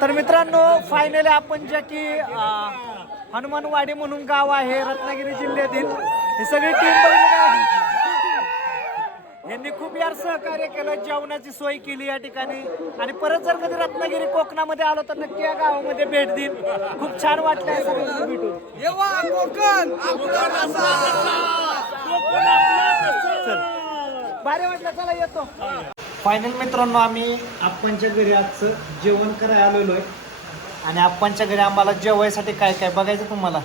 तर मित्रांनो फायनली आपण ज्या की हनुमानवाडी म्हणून गाव आहे रत्नागिरी जिल्ह्यातील हे सगळी टीम बघितली? यांनी खूप यार सहकार्य केलं जेवणाची सोय केली या ठिकाणी. आणि परत जर कधी रत्नागिरी कोकणामध्ये आलो तर नक्की या गावामध्ये भेट देईन. खूप छान वाटलं सगळ्यांना भेटून. भारी वाटलं चला येतो. फायनल मित्रांनो आम्ही आप्पांच्या घरी आजचं जेवण करायला आलेलो आहे. आणि आप्पांच्या घरी आम्हाला जेवायसाठी काय काय बघायचं तुम्हाला?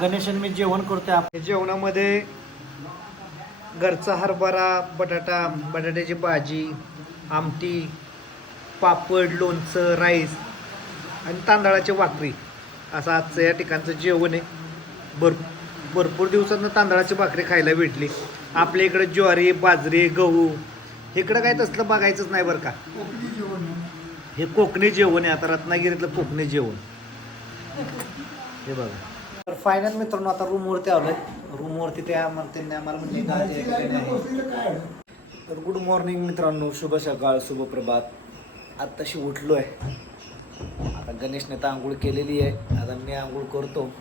गणेशन मी जेवण करतोय आपण जेवणामध्ये घरचा हरभरा बटाटा बटाट्याची भाजी आमटी पापड लोणचं राईस आणि तांदळाची भाकरी. असं आजचं या ठिकाणचं जेवण आहे. भर भरपूर दिवसांना तांदळाची भाकरी खायला भेटली. आपल्या इकडे ज्वारी बाजरी गहू इकडं काय तसलं बघायचंच नाही बरं का. हे कोकणी जेवण आहे आता रत्नागिरीतलं कोकणी जेवण. हे बघा. तर फायनल मित्रांनो आता रूमवरती आलोय. रूमवरती ते आम्हाला त्यांनी आम्हाला म्हणजे वगैरे आहे. तर गुड मॉर्निंग मित्रांनो शुभ सकाळ शुभ प्रभात. आत्ताशी उठलोय. आता गणेशने तर आंघोळ केलेली आहे. आता मी आंघोळ करतो.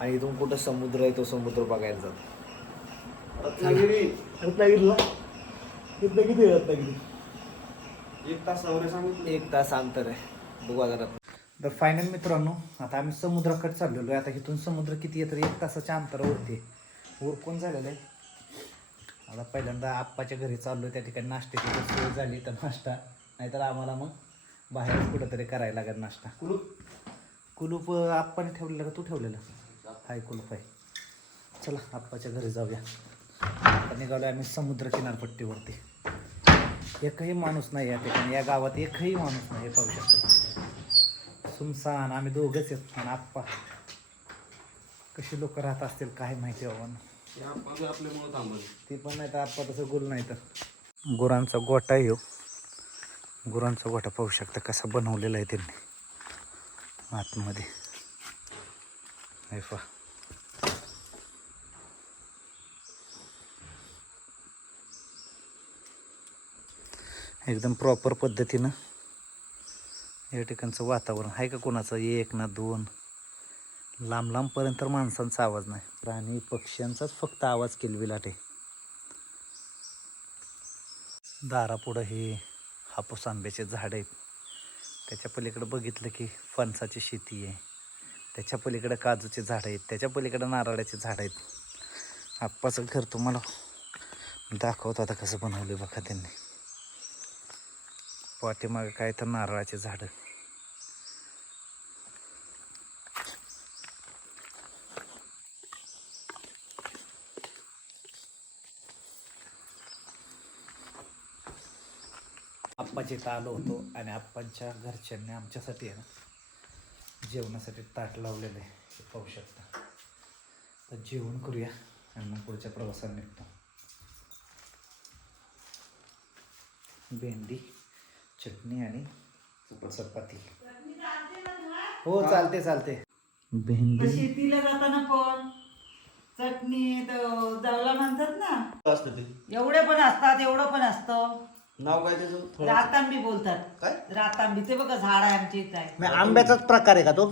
आणि इथून कुठं समुद्र आहे तो समुद्र बघायला जातो. रत्नागिरी. रत्नागिरीला? इथं किती एक तास सांगितलं. एक तास अंतर आहे. बघू आता. तर फायनल मित्रांनो आता आम्ही समुद्राकडे चाललेलो आहे. आता इथून समुद्र किती आहे तर एक तासाच्या अंतरावरती. उरकून झालेलं आहे? आता पहिल्यांदा आप्पाच्या घरी चाललो त्या ठिकाणी नाश्त्याची सोय झाली तर नाश्ता नाहीतर आम्हाला मग बाहेर कुठंतरी करायला लागेल नाश्ता. कुलूप. कुलूप आप्पाने ठेवलेलं का तू ठेवलेलं? हाय कुलूप आहे. चला आप्पाच्या घरी जाऊया. आता निघालो आम्ही समुद्र किनारपट्टीवरती. एकही माणूस नाही या ठिकाणी. या गावात एकही माणूस नाही हे पाहू शकतो सुमसान आम्ही दोघंच आहेत. आणि आप्पा. कशी लोक राहत असतील काय माहिती बाबा ते पण नाही तर आप्पा तसं गुल नाही तर. गुरांचा गोठा आहे हो. गुरांचा गोठा पाहू शकता कसा बनवलेला आहे त्यांनी. आतमध्ये. हे पहा. एकदम प्रॉपर पद्धतीनं या ठिकाणचं वातावरण. आहे का कोणाचं? एक ना दोन. लांब लांबपर्यंत तर माणसांचा आवाज नाही. प्राणी पक्ष्यांचाच फक्त आवाज किलबिलाट आहे दारापुढं हे हापूस आंब्याचे झाड आहेत. त्याच्या पलीकडं बघितलं की फणसाची शेती आहे. त्याच्या पलीकडं काजूचे झाड आहेत. त्याच्या पलीकडं नारळाचे झाड आहेत. आप्पाचं घर तुम्हाला दाखवतो आता कसं बनवलं बघा त्यांनी. पाठीमागे काय तर नारळाचे झाडं. आप्पाच्या इथं आलो होतो आणि आप्पांच्या घरच्यांनी आमच्यासाठी आहे ना जेवणासाठी ताट लावलेलं आहे हे पाहू शकता. तर जेवण करूया आणि मग पुढच्या प्रवासाला निघतो. भेंडी. चटणी आणि चपाती. हो चालते चालते. भेंडी. शेतीला जाताना पण चटणी त- जवला म्हणतात ना. असतं ते. एवढे पण असतात एवढं पण असतं. नाव काय त्याचं? रातांबी बोलतात. काय? रातांबी. ते बघा झाड आहे आमच्या इथं आहे. आंब्याचाच प्रकार आहे का तो?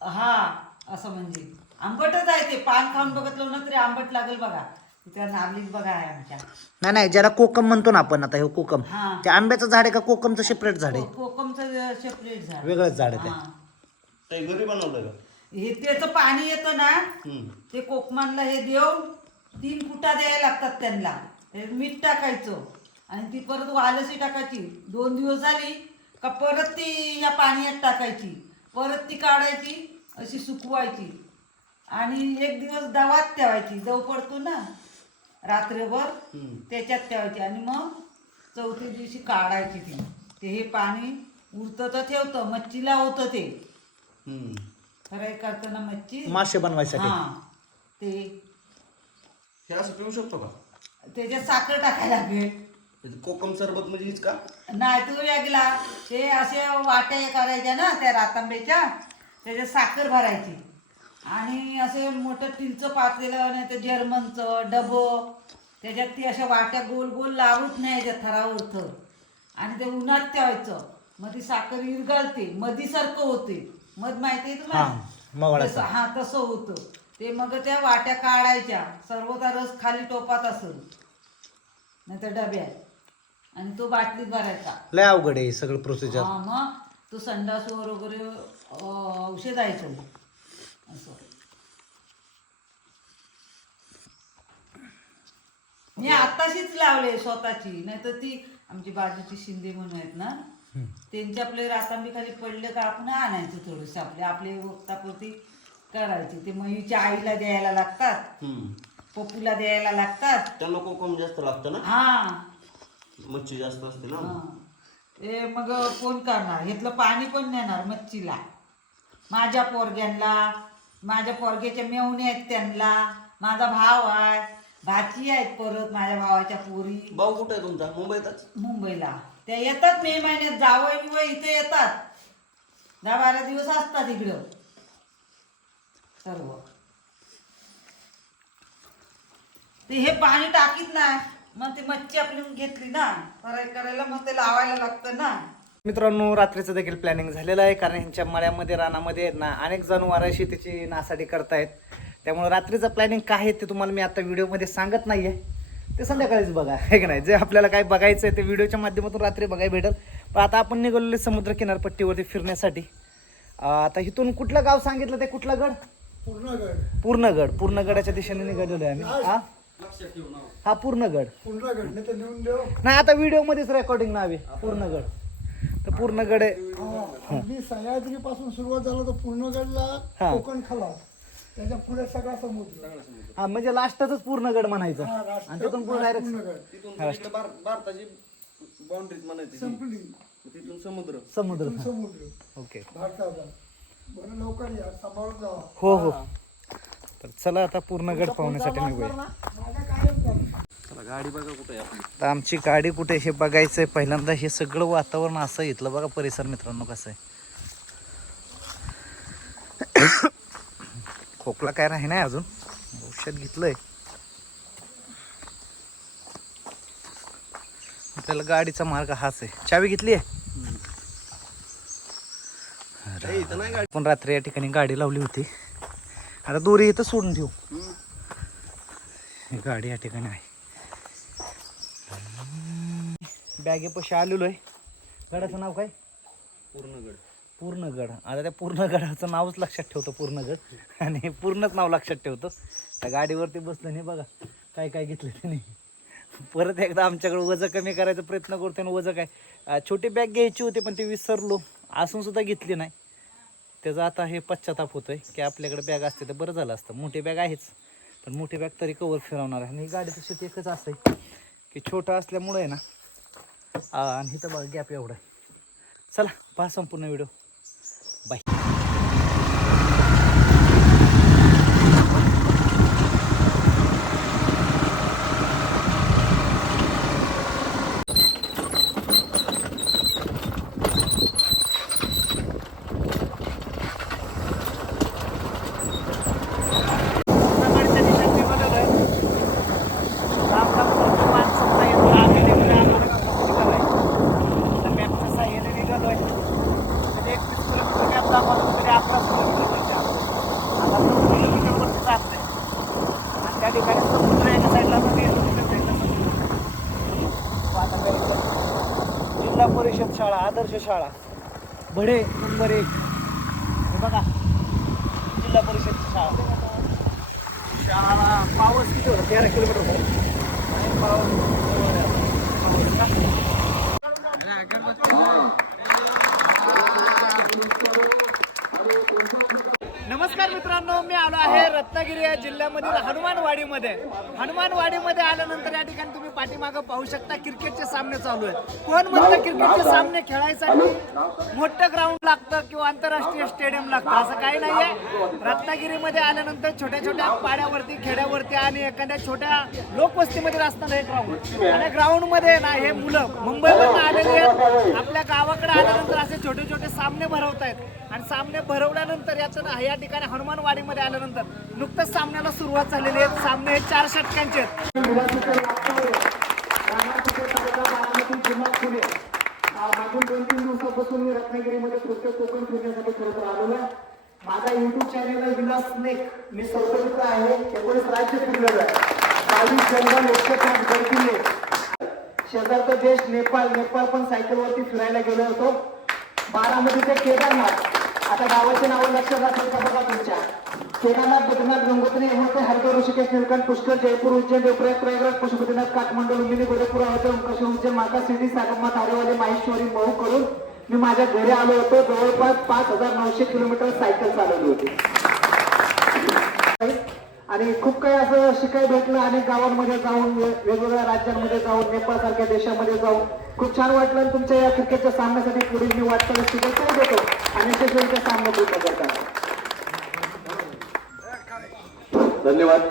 हा असं म्हणजे. आंबटच आहे ते. पान खाऊन बघितलं ना तरी आंबट लागेल बघा. त्या बघा आहे आमच्या. नाही नाही ज्याला कोकम म्हणतो ना आपण आता हे कोकम. हा. ते आंब्याचं झाड आहे का कोकमचं सेपरेट झाड आहे? को- कोकमचं सेपरेट झाड. वेगळंच झाड आहे ते. हा. काही घरी बनवलं का? हे त्याचं पाणी येतं ना हम्म. ते कोकमानला हे देऊन तीन कुटा द्यायला लागतात त्यांना. ते मीठ टाकायचं आणि ती परत वालसी टाकायची. दोन दिवस झाली का परत ती या पाण्यात टाकायची. परत ती काढायची अशी सुकवायची. आणि एक दिवस दवात ठेवायची. दव पडतो ना. रात्रभर. त्याच्यात ठेवायची आणि मग चौथ्या दिवशी काढायची ती. ते हे पाणी उरतं तर ठेवतं मच्छीला होतं ते. हम्म. फ्राय करताना मच्छी? मासे बनवायसाठी. हा. ते हे असं पिऊ शकतो का? त्याच्यात साखर टाकायला लागेल. त्याचं कोकम सरबत म्हणजे हीच का? नाही तू वेगळा. ते असे वाट्या करायच्या ना त्या रातांब्याच्या. त्याच्यात साखर भरायची. आणि असे मोठं टिंचं पातलेलं नाही तर जर्मनचं डबं त्याच्यात ती अशा वाट्या गोल गोल लावूच नाही त्या थरावर थर आणि ते उन्हात ठेवायचं. मग ती साखर विरघळते. मधीसारखं होते. मध माहिती आहे हा, तुम्हाला. तसं- हा तसं होतं. ते मग त्या वाट्या काढायच्या. सर्वता रस खाली टोपात असेल. नाही तर डब्यात. आणि तो बाटलीत भरायचा. लय अवघड आहे सगळं प्रोसिजर हा मग तो संडासवर वगैरे औषध आहे मी आताशीच लावले स्वतःची नाही तर ती आमची बाजूची शिंदे म्हणून आहेत ना त्यांचे आपले रातांबी खाली पडले का आपण आणायचं थोडस आपले आपले वक्तापुरती करायची. ते मयूच्या आईला द्यायला लागतात. पप्पूला द्यायला लागतात. त्यांना कोकम जास्त लागतं ना? हा. मच्छी जास्त असते ना. ते मग कोण करणार? घेतलं पाणी पण नेणार मच्छीला. माझ्या पोरग्यांना माझ्या पोरग्याच्या मेवणे आहेत त्यांना. माझा भाव आहे. भाची आहेत परत माझ्या भावाच्या पोरी. भाऊ कुठे आहे तुमचा? मुंबईतच? मुंबईला. त्या येतात मे महिन्यात. जावं किंवा इथे येतात. दहा बारा दिवस असतात इकडं. सर्व. ते हे पाणी टाकीत ना मग ती मच्छी आपली घेतली ना. करायला मग ते लावायला लागतं ना. मित्रांनो रात्रीचं देखील प्लॅनिंग झालेलं आहे कारण ह्यांच्या मळ्यामध्ये रानामध्ये आहेत ना अनेक जनावर शेतीची नासाडी करतायत. त्यामुळे रात्रीचं प्लॅनिंग काय आहे ते तुम्हाला मी आता व्हिडिओमध्ये सांगत नाहीये. ते संध्याकाळीच बघा हे की नाही? जे आपल्याला काय बघायचं आहे ते व्हिडिओच्या माध्यमातून रात्री बघायला भेटेल. पण आता आपण निघालेले समुद्र किनारपट्टीवरती फिरण्यासाठी. आता इथून कुठलं गाव सांगितलं ते कुठलं गड? पूर्णगड. पूर्णगड. पूर्णगडाच्या दिशेने निघालेलो आहे आम्ही. हा. हा? पूर्णगड. पूर्णगड नाही तर लिहून देऊ. नाही आता व्हिडिओमध्येच रेकॉर्डिंग नाव आहे. पूर्णगड. तर पूर्णगड आहे. अगदी सह्याद्री पासून सुरुवात झालं तर पूर्णगडला हा. कोकण खलास त्याच्या पुढे सगळा समुद्र. हा म्हणजे लास्टच पूर्णगड म्हणायचं. हा, राष्ट्र- आणि तिथून पुढे डायरेक्ट पूर्णगड तिथून सगळीकडे भार- भारताची बाउंड्रीज म्हणायची. संपली. तिथून समुद्र. समुद्र. समुद्र. ओके. भारताचा. बरं लवकर या. सांभाळून जावा. हो हो. तर चला आता पूर्णगड पाहण्यासाठी निघूया. माझ्या गाडी बघा कुठे आहे. आपली तर आमची गाडी कुठे हे बघायचंय. पहिल्यांदा हे सगळं वातावरण असं आहे. इथलं बघा परिसर मित्रांनो कसं आहे. खोकला काय नाही ना अजून. औषध घेतलंय. आपल्याला गाडीचा मार्ग हाच आहे. चावी घेतली आहे? नाही आपण रात्री या ठिकाणी गाडी लावली होती. आता दोरी इथं सोडून ठेवू. गाडी या ठिकाणी आहे. बॅगेपाशी आलेलो आहे. गडाचं नाव काय? पूर्णगड. पूर्णगड. आता त्या पूर्णगडाचं नावच लक्षात ठेवतो पूर्णगड. आणि पूर्णच नाव लक्षात ठेवतो. त्या गाडीवरती बसलं नाही बघा काय काय घेतलं त्याने. परत एकदा आमच्याकडे वजन कमी करायचा प्रयत्न करतो आणि वजन काय छोटी बॅग घ्यायची होती पण ती विसरलो. असून सुद्धा घेतली नाही. त्याचा आता हे पश्चाताप होतोय की आपल्याकडे बॅग असते तर बरं झालं असतं. मोठी बॅग आहेच. पण मोठी बॅग तरी कवर फिरवणार आहे. आणि ही गाडीचं शेती एकच असं आहे की छोटं असल्यामुळे आहे ना आणि इथं बघा गॅप एवढा आहे. चला पहा संपूर्ण व्हिडिओ बाय पूर्णगडच्या दिशेने निघालेलो आहे. लांब लांब पर्यंत माणसं नाही येत. आम्ही निघालोय, आम्हाला काय कुठे निघालोय. तर मॅपच्या साहाय्याने निघालोय. कधी एकवीस किलोमीटर मॅप दाखवतो, कधी अकराच किलोमीटर वरती आलो. आता नऊ किलोमीटर वरती जातोय. आणि त्या ठिकाणी समुद्र एका साईडला नदी आहे, दुसऱ्या साईडला समुद्र. वातावरण. जिल्हा परिषद शाळा आदर्श शाळा. भडे नंबर एक. हे बघा जिल्हा परिषद शाळा. शाळा पावस किती होता? तेरा किलोमीटर नमस्कार मित्रांनो मी आलो आहे रत्नागिरी या जिल्ह्यामधील हनुमानवाडीमध्ये. हनुमानवाडीमध्ये आल्यानंतर या ठिकाणी तुम्ही पाठीमागं पाहू शकता क्रिकेटचे सामने चालू आहेत. कोण म्हणतं क्रिकेटचे सामने खेळायसाठी? मोठं ग्राउंड लागतं किंवा आंतरराष्ट्रीय स्टेडियम लागतं? असं काही नाहीये. रत्नागिरीमध्ये आल्यानंतर छोट्या छोट्या पाड्यावरती खेड्यावरती आणि एखाद्या छोट्या लोकवस्तीमध्ये असताना हे ग्राउंड आणि ग्राउंडमध्ये ना हे मुलं मुंबईवरून आलेले आहेत. आपल्या गावाकडे आल्यानंतर असे छोटे छोटे सामने भरवत आहेत आणि सामने भरवल्यानंतर याचं ना या ठिकाणी हनुमानवाडीमध्ये आल्यानंतर नुकतंच सामन्याला सुरुवात झालेली आहे. सामने चार षटकांचे आहेत. मागील दोन तीन दिवसापासून मी रत्नागिरीमध्ये कृत्य कोकण फिरण्यासाठी खरं तर आलेलो आहे माझा युट्यूब चॅनल आहे विलास स्नेक मी सर्वमित्र आहे एकोणीस राज्य फिरलेलं आहे बावीस जंगल लोकसभा गडकिल्ले शेजारचा देश नेपाळ नेपाळ पण सायकलवरती फिरायला गेलो होतो. बारामतीचे केदारनाथ. आता गावाचे नावं लक्षात असेल का बघा तुमच्या. केदारनाथ बद्रीनाथ गंगोत्री यमुनोत्री हरिद्वार ऋषिकेश निलकंठ पुष्कर जयपूर उज्जैन देवप्रयाग प्रयागराज पशुपतीनाथ काठमांडू लुंबिनी गोरखपूर अयोध्या ओंकारेश्वर उज्जैन माता शिर्डी सागमनाथ आरेवाली माहेश्वरी मऊ करून मी माझ्या घरी आलो होतो. जवळपास पाच हजार नऊशे किलोमीटर सायकल चालवली होती. आणि खूप काही असं शिकाय भेटलं. अनेक गावांमध्ये जाऊन वेगवेगळ्या राज्यांमध्ये जाऊन नेपाळ सारख्या देशामध्ये जाऊन. खूप छान वाटलं आणि तुमच्या या क्रिकेटच्या सामन्यासाठी पुढील मी वाटचाल शुभेच्छा देतो आणि यशस्वीच्या सामना पूर्ण करतात धन्यवाद.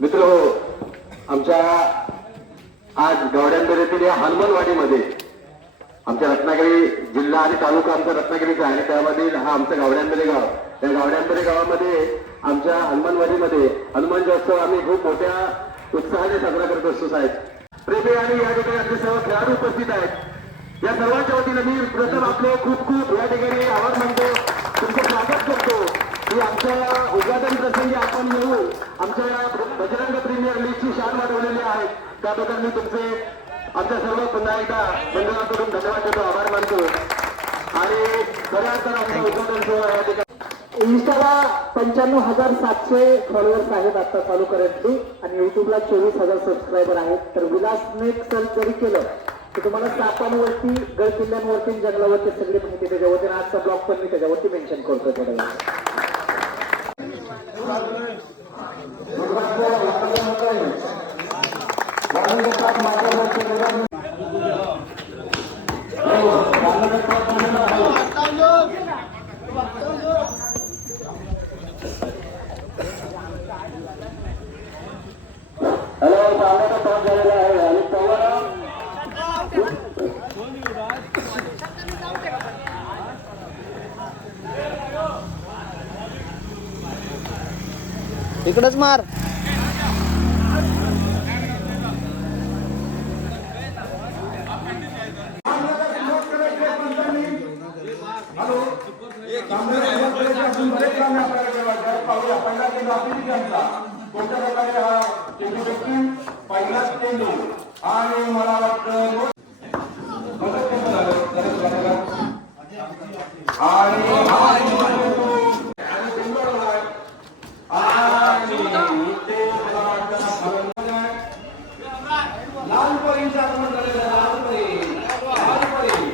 मित्र हो आमच्या आज गवड्यांदरेतील या हनुमानवाडीमध्ये आमच्या रत्नागिरी जिल्हा आणि तालुका आमचा रत्नागिरीचा आहे. त्यामधील हा आमचं गावड्यांदरे गाव. त्या गावड्यांदरे गावामध्ये आमच्या हनुमानवाडीमध्ये हनुमान जयंत्सव आम्ही खूप मोठ्या उत्साहाने साजरा करत असतो साहेब. प्रेमी आणि या ठिकाणी आपले सर्व खेळाडू उपस्थित आहेत. या सर्वांच्या वतीनं मी प्रथम आपले खूप खूप या ठिकाणी आभार मानतो. की आमच्या उद्घाटन प्रसंगी आपण येऊ. आमच्या या बजरंग प्रीमियर लीगची शान वाढवलेली आहे. त्याबद्दल मी तुमचे आमच्या सर्व पुन्हा एकदा मंडळाकडून धन्यवाद देतो. आभार मानतो. आणि खऱ्या तर आमचं उद्घाटन सोहळा या ठिकाणी इन्स्टाला पंच्याण्णव हजार सातशे फॉलोअर्स आहेत आता चालू करंटली आणि युट्यूबला चोवीस हजार सबस्क्रायबर आहेत. तर विलास नेट सर्च जरी केलं तर तुम्हाला सापांवरती गड किल्ल्यांवरती जंगलावरती सगळी माहिती त्याच्यावरती आजचा ब्लॉग पण मी त्याच्यावरती मेन्शन करतो थोड्या. Subhanallah. मार आणि मला वाटतं आणि लाल परीचा आगमन झालेलं आहे, लाल परी लाल परी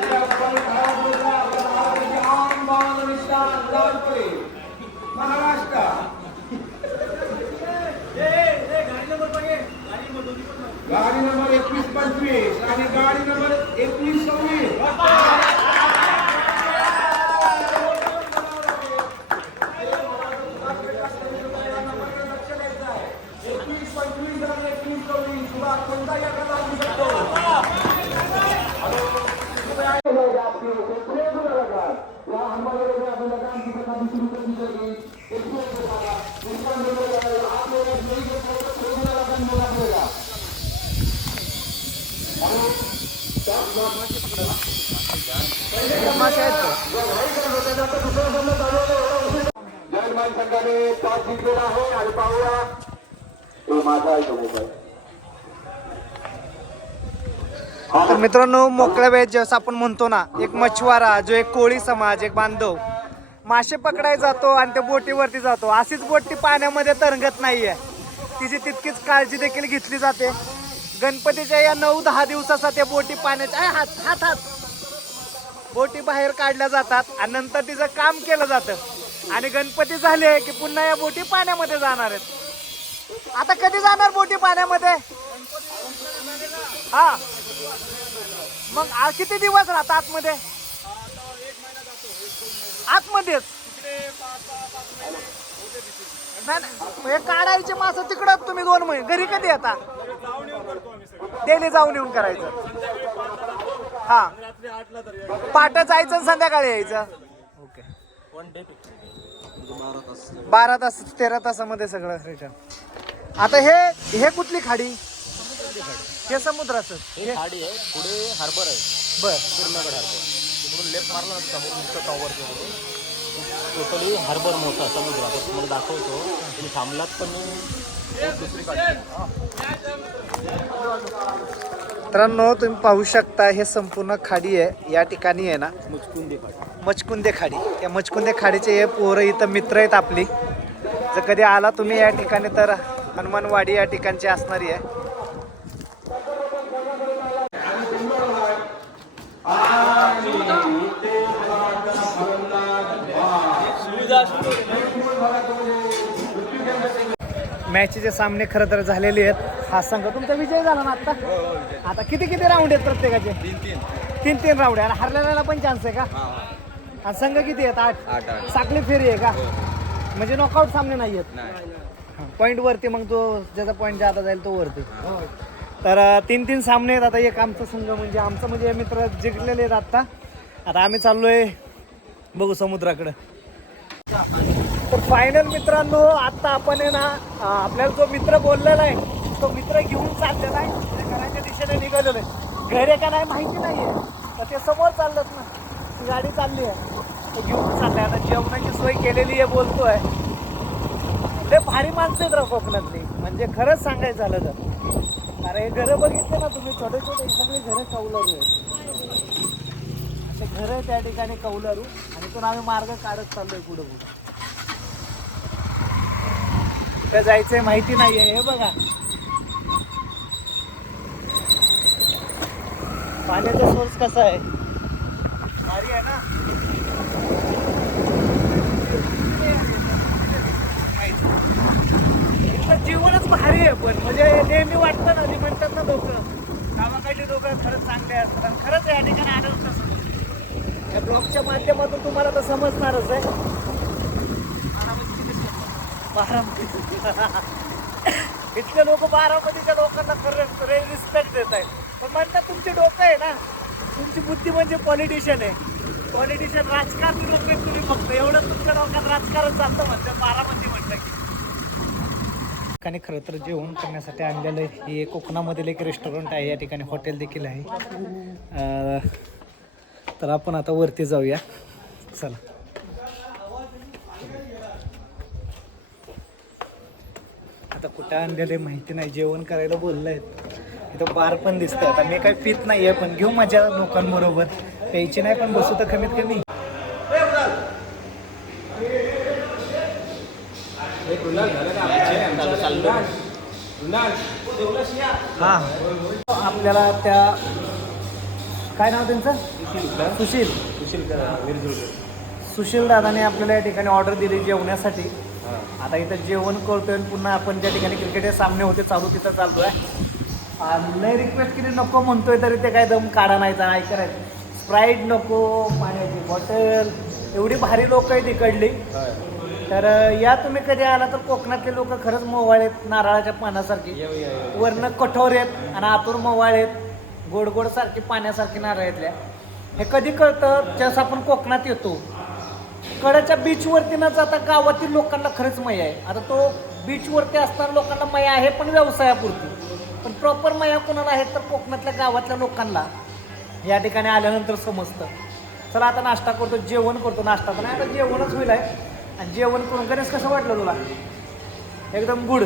ते आपण काय बोलतो आपल्या महाराष्ट्राची आन बान आणि शान लाल परी महाराष्ट्र गाडी नंबर एकवीस पंचवीस आणि गाडी नंबर एकवीस सव्वीस एकवीस पंचवीस आणि एकवीस सव्वीस तुला कोणता एखादा लागू शकतो जर्मन संघाने टॉस जिंकलेला आहे आणि पाहूया तो माझा आहे तो मोबाईल. तर मित्रांनो मोकळ्या वेळेत जसं आपण म्हणतो ना एक मछवारा जो एक कोळी समाज एक बांधव मासे पकडाय जातो आणि त्या बोटीवरती जातो. अशीच बोट पाण्यामध्ये तरंगत नाहीये. तिची तितकीच काळजी देखील घेतली जाते. गणपतीच्या या नऊ दहा दिवसाचा त्या बोटी पाण्याच्या हात हात हात. बोटी बाहेर काढल्या जातात आणि नंतर तिचं काम केलं जातं. आणि गणपती झाले की पुन्हा या बोटी पाण्यामध्ये जाणार आहेत. आता कधी जाणार बोटी पाण्यामध्ये? हा. मग किती दिवस राहतात आतमध्ये? आतमध्येच. हे काढायचे मासं तिकडं तुम्ही दोन महिने. घरी कधी येता? डेली जाऊन येऊन करायचं. हा. पाट जायचं संध्याकाळी यायचं. ओके बारा तास तेरा तासामध्ये सगळं रिटर्न आता हे हे कुठली खाडी? हे समुद्राचं. हे खाडी आहे. पुढे हार्बर आहे. बर. हार्बर लेफ्ट मारला समोर टॉवर टोटली हार्बर मोठा समुद्र आता तुम्हाला दाखवतो. तुम्ही थांबलात पण मित्रांनो तुम्ही पाहू शकता हे संपूर्ण खाडी आहे. या ठिकाणी आहे ना मुचकून दे खाडी. मचकुंदे खाडी. या मचकुंदे खाडीचे हे पोरं इथं मित्र आहेत आपली. जर कधी आला तुम्ही या ठिकाणी तर हनुमानवाडी या ठिकाणची असणारी आहे. मॅचचे सामने खरं तर झालेले आहेत. हा संघ तुमचा विजय झाला ना आता आता किती किती राऊंड आहेत प्रत्येकाचे? तीन तीन. राऊंड आहे. आणि हरलेल्याला पण चान्स आहे का? आणि संघ किती आहेत? आठ. साखळी फेरी आहे का? म्हणजे नॉकआउट सामने नाही आहेत. नाही. पॉईंट वरती मग तो ज्याचा पॉईंट जाता जाईल तो वरती. तर तीन तीन सामने आहेत. आता एक आमचा संघ म्हणजे आमचं म्हणजे मित्र जिंकलेले आहेत आता आता आम्ही चाललोय बघू समुद्राकडं. फायनल मित्रांनो आता आपण आहे ना आपल्याला जो मित्र बोललेला आहे तो मित्र घेऊन चाललेला आहे. घराच्या दिशेने निघालेलं आहे. घर आहे का नाही माहिती नाही आहे तर ते समोर चाललंच ना. ती गाडी चालली आहे. ते घेऊन आहे आता जेवणाची सोय केलेली आहे बोलतो आहे लय भारी माणसं आहेत राव कोकणातली म्हणजे खरंच सांगायचं झालं तर. अरे घरं बघितले ना तुम्ही छोटे छोटे सगळे घरं कौलरू आहेत. असे घरं त्या ठिकाणी कौलारू. आणि पण आम्ही मार्ग काढत चाललो आहे पुढं पुढं कुठं जायचंय माहिती नाहीये हे बघा. पाण्याचा सोर्स कसा आहे? भारी आहे ना? जीवनच भारी आहे पण म्हणजे नेहमी वाटतं ना जे म्हणतात ना लोक गावाकडली लोक खरंच चांगले असतात आणि खरंच या ठिकाणी आनंद तसं या ब्लॉगच्या माध्यमातून तुम्हाला तर समजणारच आहे. बारामती इथले लोक बारामतीच्या लोकांना खरं रिस्पेक्ट देत आहेत. पण म्हणतात तुमचे डोकं आहे ना तुमची बुद्धी म्हणजे पॉलिटिशियन आहे. पॉलिटिशियन राजकारण लोक तुम्ही फक्त. एवढं तुमच्या डोक्यात राजकारण चालतं म्हणतात बारामती म्हटलं की ठिकाणी खरं तर जेवण करण्यासाठी आणलेलं आहे. हे कोकणामधील एक रेस्टॉरंट आहे. या ठिकाणी हॉटेल देखील आहे. तर आपण आता वरती जाऊया. चला. आता कुठं आणलेलं माहिती नाही जेवण करायला बोललंय इथं बार पण दिसतंय. आता मी काही पित नाही आहे पण घेऊ मजा लोकांबरोबर. प्यायची नाही पण बसू तर कमीत कमी. हा. आपल्याला त्या काय नाव त्यांचं? सुशील. सुशील दादाने आपल्याला या ठिकाणी ऑर्डर दिली जेवण्यासाठी आता इथं जेवण करतोय आणि पुन्हा आपण ज्या ठिकाणी क्रिकेटचे सामने होते चालू तिथं चालतोय. आणि लय रिक्वेस्ट केली नको म्हणतोय तरी ते काय दम काढा नाही काय करायचं स्प्राईट नको पाण्याची बॉटल एवढी भारी लोक आहेत इकडली. तर या तुम्ही कधी आला तर कोकणातले लोक खरंच मोवाळ आहेत नारळाच्या पानासारखी. वरनं कठोर आहेत आणि आतून मोवाळ आहेत. गोड गोड सारखी पाण्यासारखी नारळातल्या हे कधी कळतं? जसं आपण कोकणात येतो कड्याच्या बीचवरती न जाता गावातील लोकांना खरंच मया आहे. आता तो बीचवरती असताना लोकांना मया आहे पण व्यवसायापुरती. पण प्रॉपर मया कोणाला आहे तर कोकणातल्या गावातल्या लोकांना. या ठिकाणी आल्यानंतर समजतं. चला आता नाश्ता करतो जेवण करतो नाश्ता. तर नाही आता जेवणच होईल आहे. आणि जेवण करून गणेश कसं वाटलं तुला? एकदम गुड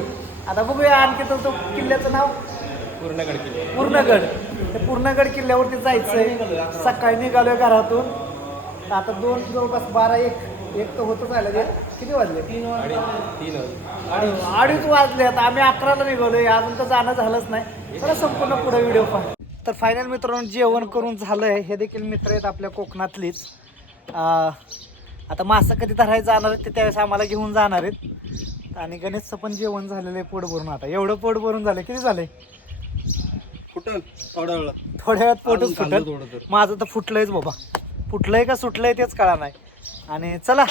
आता बघूया आणखी तर तो किल्ल्याचं नाव. पूर्णगड किल्ले. पूर्णगड. ते पूर्णगड किल्ल्यावरती जायचंय. सकाळी निघालोय घरातून. आता दोन जवळपास बारा एक एक तर होतच आलं ते किती वाजले? तीन अडीच वाजले. आता. आम्ही अकराला निघालोय. अजून तर जाणं झालंच नाही. चला संपूर्ण पुढे व्हिडिओ पहा. तर फायनल मित्रांनो जेवण करून झालंय. हे देखील मित्र आहेत आपल्या कोकणातलीच. आता मासं कधी धरायला जाणार आहेत ते त्यावेळेस आम्हाला घेऊन जाणार आहेत. आणि गणेशचं पण जेवण झालेलं आहे पोट भरून आता. एवढं पोट भरून झालं किती झालंय? कुठं? थोडा वेळ थोड्या वेळात पोटच फुटल. माझं तर फुटलंयच बाबा. फुटलंय का सुटलंय तेच कळा नाही. आणि चला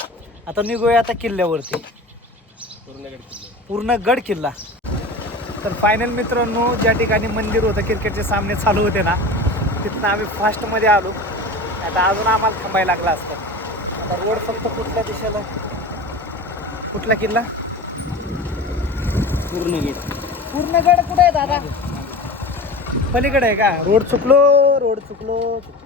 आता निघूया आता किल्ल्यावरती. पूर्णगड किल्ले पूर्ण गड किल्ला. तर फायनल मित्रांनो ज्या ठिकाणी मंदिर होतं क्रिकेटचे सामने चालू होते ना तिथनं आम्ही फास्टमध्ये आलो. आता अजून आम्हाला थांबायला लागला असतं. आता रोड फक्त कुठल्या दिशेला. कुठला किल्ला? पूर्णगड पूर्ण गड कुठे आहे दादा? पलीकडे आहे का? रोड चुकलो रोड चुकलो चुकलो.